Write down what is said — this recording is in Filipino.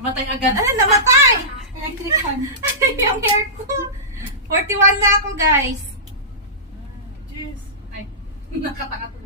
Namatay agad. Ano, namatay! Electric fan. Yung hair ko. 41 na ako, guys. Jeez. Ay, nakatakot.